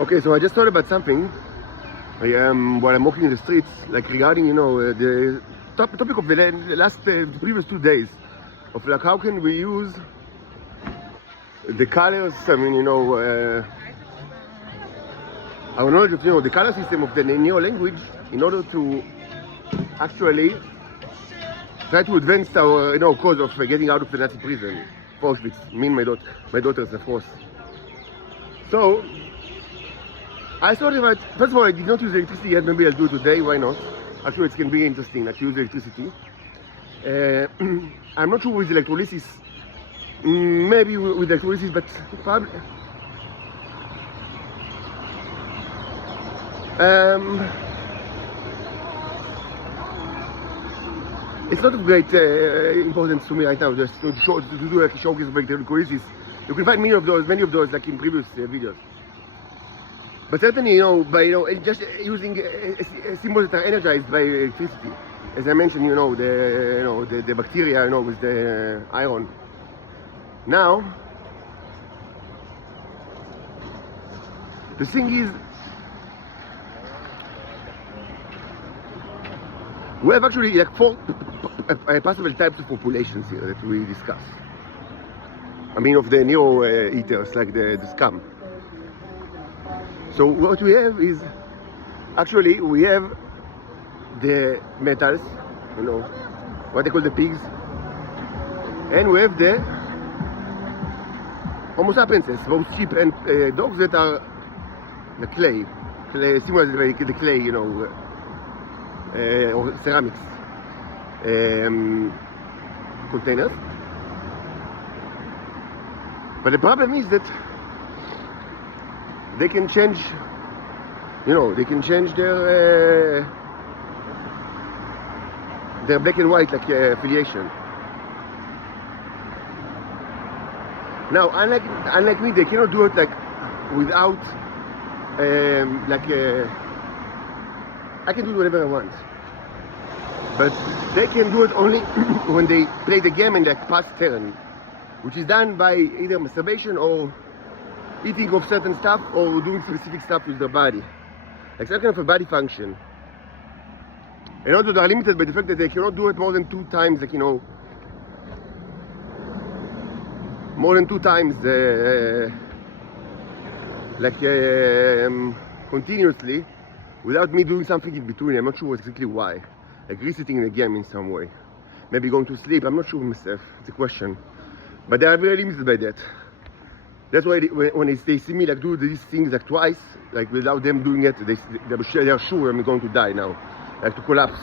Okay, so I just thought about something while I'm walking in the streets, like regarding, the topic of the previous 2 days, of like how can we use the colors, our knowledge of, the color system of the Neo language in order to actually try to advance our, cause of getting out of the Nazi prison, Auschwitz. Me and my daughters, of course. So, I thought about, first of all, I did not use electricity yet, maybe I'll do it today, why not? Actually, it can be interesting, like to use electricity. I'm not sure with electrolysis, maybe with electrolysis, but probably... it's not of great importance to me right now, just to do like a showcase of electrolysis. You can find many of those like in previous videos. But certainly, by just using symbols that are energized by electricity, as I mentioned, the bacteria, with the iron. Now, the thing is, we have actually like 4 possible types of populations here that we discuss. I mean, of the neo-eaters, like the scum. So what we have is, actually, we have the metals, what they call the pigs, and we have the Homo sapienses, both sheep and dogs that are the clay similar to the clay, or ceramics containers. But the problem is that they can change, their black and white affiliation. Now, unlike me, they cannot do it without I can do whatever I want, but they can do it only when they play the game and pass turn, which is done by either masturbation or eating of certain stuff or doing specific stuff with their body, like some kind of a body function. And also they are limited by the fact that they cannot do it more than 2 times, more than 2 times, continuously, without me doing something in between. I'm not sure exactly why. Like resetting the game in some way. Maybe going to sleep, I'm not sure myself, it's a question. But they are very limited by that. That's why when they see me do these things twice, without them doing it, they are sure I'm going to die now, to collapse.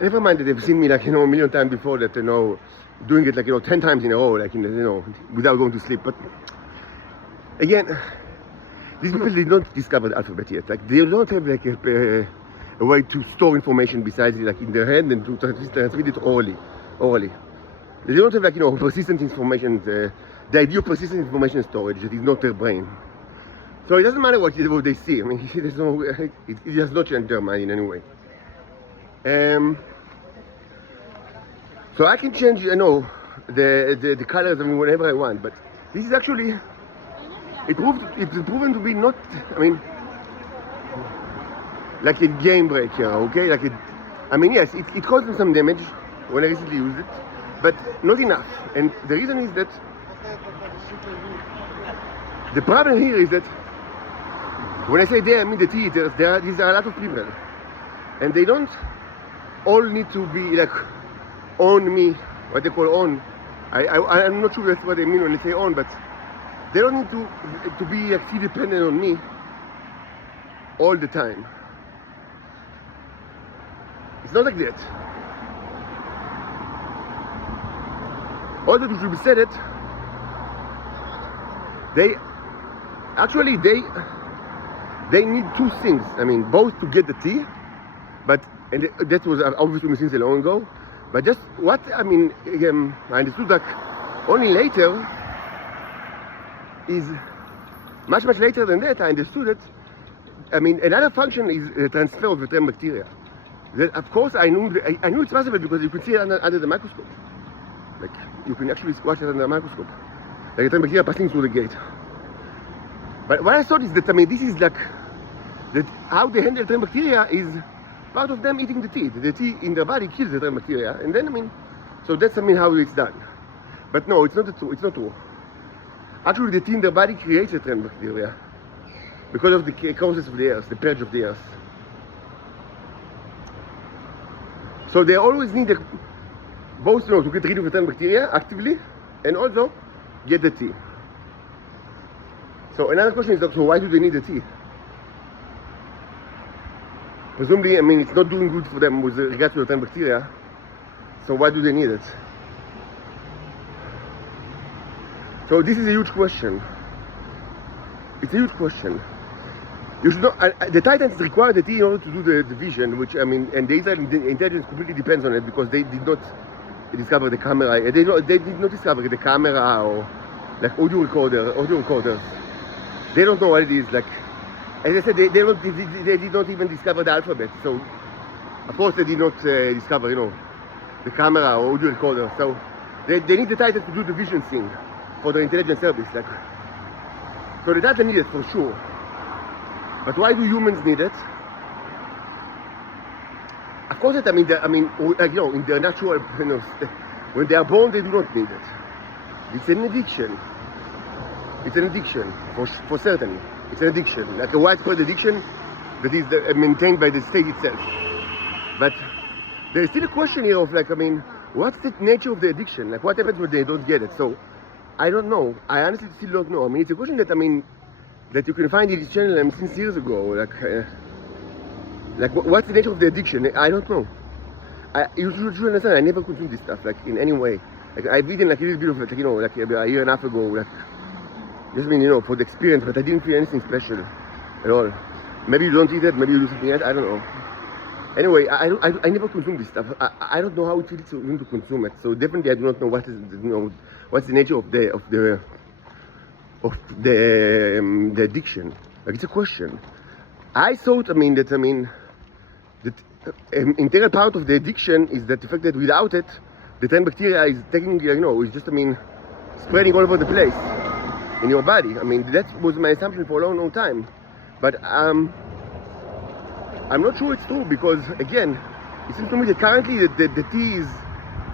Never mind that they've seen me a million times before that, doing it 10 times in a row, without going to sleep. But again, these people did not discover the alphabet yet. They don't have a way to store information besides in their head and to transmit it orally. They don't have persistent information. The idea of persistent information storage that is not their brain. So it doesn't matter what they see. I mean, it does not change their mind in any way. So I can change, the colors, whenever I want. But this is actually, it's proven to be not, like a game breaker, okay? Yes, it caused me some damage when I recently used it, but not enough. And the reason is that the problem here is that when I say they, I mean the tea eaters, these are a lot of people. And they don't all need to be on me, what they call on. I'm not sure that's what they mean when they say on, but they don't need to be actually dependent on me all the time. It's not like that. Also, to be said it, they need 2 things. Both to get the tea, and that was obviously since a long ago. But just what I understood that only later is much later than that. I understood it. Another function is the transfer of the term bacteria. That, of course, I knew it's possible because you could see it under the microscope. You can actually watch it under the microscope. The term bacteria passing through the gate. But what I thought is that, I mean, this is like, that how they handle train bacteria is part of them eating the tea. The tea in their body kills the train bacteria, and then, I mean, so that's, I mean, how it's done. But no, it's not true. It's not true. Actually, the tea in their body creates the train bacteria because of the process of the earth, the purge of the earth. So they always need both, you know, to get rid of the train bacteria actively and also get the tea. So another question is, so why do they need the tea? Presumably, I mean, it's not doing good for them with regard to the train bacteria. So why do they need it? So this is a huge question. It's a huge question. You should not, the Titans require the tea in order to do the vision, which, I mean, and the Israeli intelligence completely depends on it because they did not discover the camera. They did not discover the camera or like audio recorders. They don't know what it is. Like, as I said, they did not even discover the alphabet. So, of course, they did not discover, you know, the camera or audio recorder. So, they need the Titans to do the vision thing for the intelligence service. Like, so the Titans need it for sure. But why do humans need it? Of course, like, you know, in their natural, you know, when they are born, they do not need it. It's an addiction. It's an addiction, for certain. It's an addiction, like a widespread addiction that is maintained by the state itself. But there is still a question here of, like, I mean, what's the nature of the addiction? Like, what happens when they don't get it? So, I don't know. I honestly still don't know. I mean, it's a question that, I mean, that you can find in this channel since years ago. Like, what's the nature of the addiction? I don't know. You should understand, I never consume this stuff, like, in any way. Like, I've eaten, like, a little bit of it, like, you know, like, a year and a half ago, like, just mean, you know, for the experience, but I didn't feel anything special at all. Maybe you don't eat it, maybe you do something else, I don't know. Anyway, I never consume this stuff. I don't know how it feels to consume it. So definitely I do not know what is, you know, what's the nature of the addiction. Like, it's a question. I thought, I mean, that integral part of the addiction is that the fact that without it, the train bacteria is taking, you know, is just, I mean, spreading all over the place in your body. I mean, that was my assumption for a long, long time. But I'm not sure it's true because, again, it seems to me that currently the tea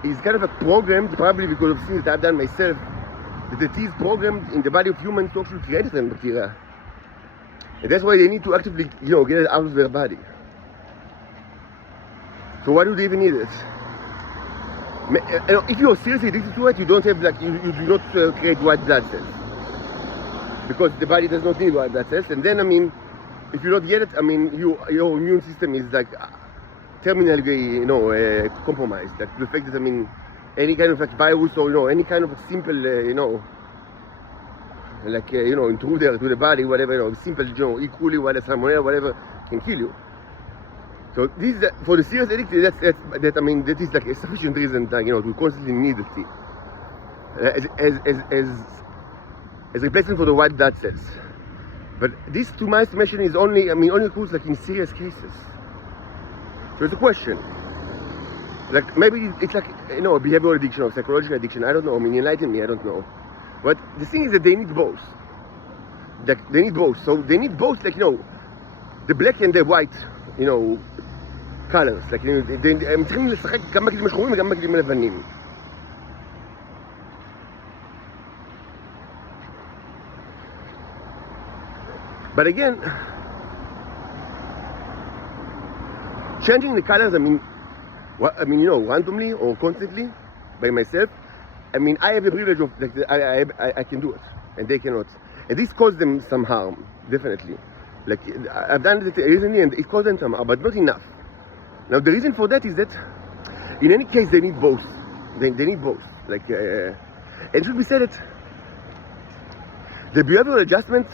is kind of a programmed, probably because of things that I've done myself, that the tea is programmed in the body of humans to actually create train bacteria. And that's why they need to actively, you know, get it out of their body. So why do they even need it? If you're seriously addicted to it, you don't have, like, you do not create white blood cells. Because the body does not need white blood cells. And then, I mean, if you don't get it, I mean, your immune system is, like, terminally, you know, compromised. Like, the fact that, I mean, any kind of, like, virus or, you know, any kind of simple, you know, like, you know, intruder to the body, whatever, you know, simple, you know, E. coli, whatever, salmonella, whatever, can kill you. So this is, for the serious addict, that I mean, that is like a sufficient reason, like, you know, to constantly need the tea as replacement for the white blood cells. But this, to my estimation, is only, I mean, only occurs like in serious cases. So it's a question. Like, maybe it's like, you know, a behavioral addiction or psychological addiction. I don't know. I mean, enlighten me. I don't know. But the thing is that they need both. Like, they need both. So they need both, like, you know, the black and the white, you know, colors. Like, you know, הם צריכים לשחק גם בכלים השחורים וגם בכלים הלבנים. But again, changing the colors, I mean, you know, randomly or constantly by myself, I mean, I have the privilege of, like, I can do it, and they cannot. And this caused them some harm, definitely. Like, I've done it recently, and it caused them some harm, but not enough. Now, the reason for that is that, in any case, they need both. They need both. Like, and it should be said that the behavioral adjustments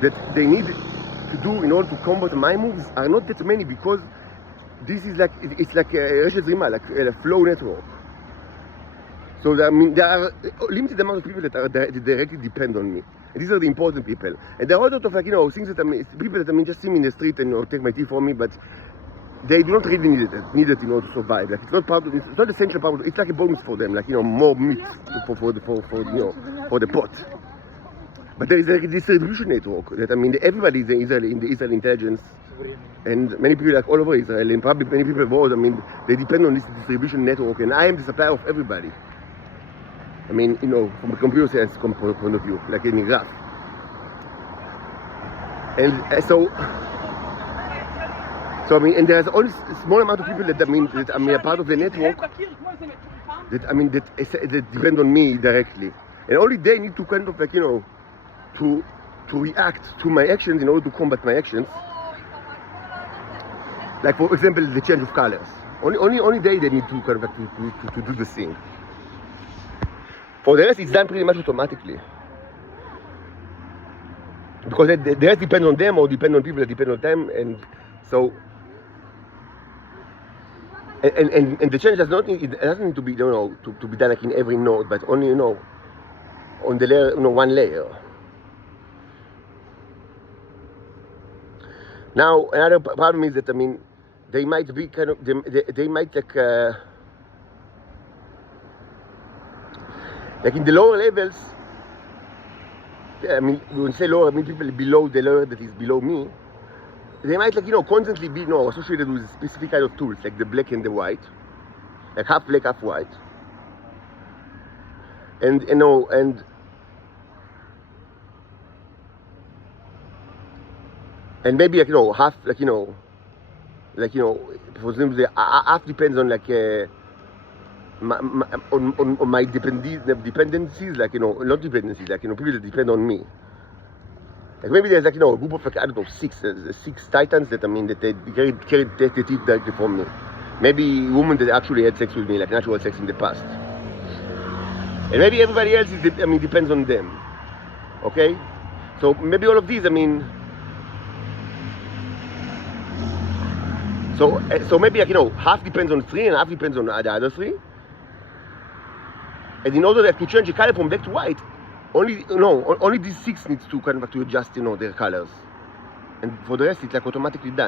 that they need to do in order to combat my moves are not that many, because this is like, it's like a Reshet Zrima, like a flow network. So, I mean, there are a limited amount of people that directly depend on me. And these are the important people. And there are a lot of, like, you know, things that, I mean, people that, I mean, just see me in the street and, you know, take my tea from me, but they do not really need it in order to survive. Like, it's not part of, it's not essential part of it. It's like a bonus for them, like, you know, more meat for the pot. But there is a distribution network that, I mean, everybody is in the Israeli intelligence, and many people like all over Israel, and probably many people abroad, I mean, they depend on this distribution network, and I am the supplier of everybody. I mean, you know, from a computer science point of view, like in a graph. And so I mean, and there's only a small amount of people that are part of the network that depend on me directly, and only they need to kind of like, you know, to react to my actions in order to combat my actions. Like for example, the change of colors. Only they need to kind of like to do the thing. For the rest, it's done pretty much automatically. Because the rest depends on them or depend on people that depend on them, and so and the change doesn't need to be, you know, to be done like in every node, but only, you know, on the layer, you know, one layer. Now another problem is that, I mean, they might be kind of they might like in the lower levels. I mean, when you say lower, I mean people below the layer that is below me. They might, like, you know, constantly be, you know, associated with a specific kind of tools, like the black and the white, like half black, half white, and you know, and maybe, like, you know, half, like, you know, for example, half depends on like on my dependencies, like, you know, not dependencies, like, you know, people that depend on me. Like maybe there's, like, you know, a group of, like, I don't know, six titans that, I mean, that they carry the teeth directly from me. Maybe women that actually had sex with me, like natural sex in the past. And maybe everybody else is, I mean, depends on them. Okay? So maybe all of these, I mean, so maybe, like, you know, half depends on 3 and half depends on the other 3. And in order to change the color from black to white, only these 6 needs to kind of to adjust, you know, their colors, and for the rest it's like automatically done.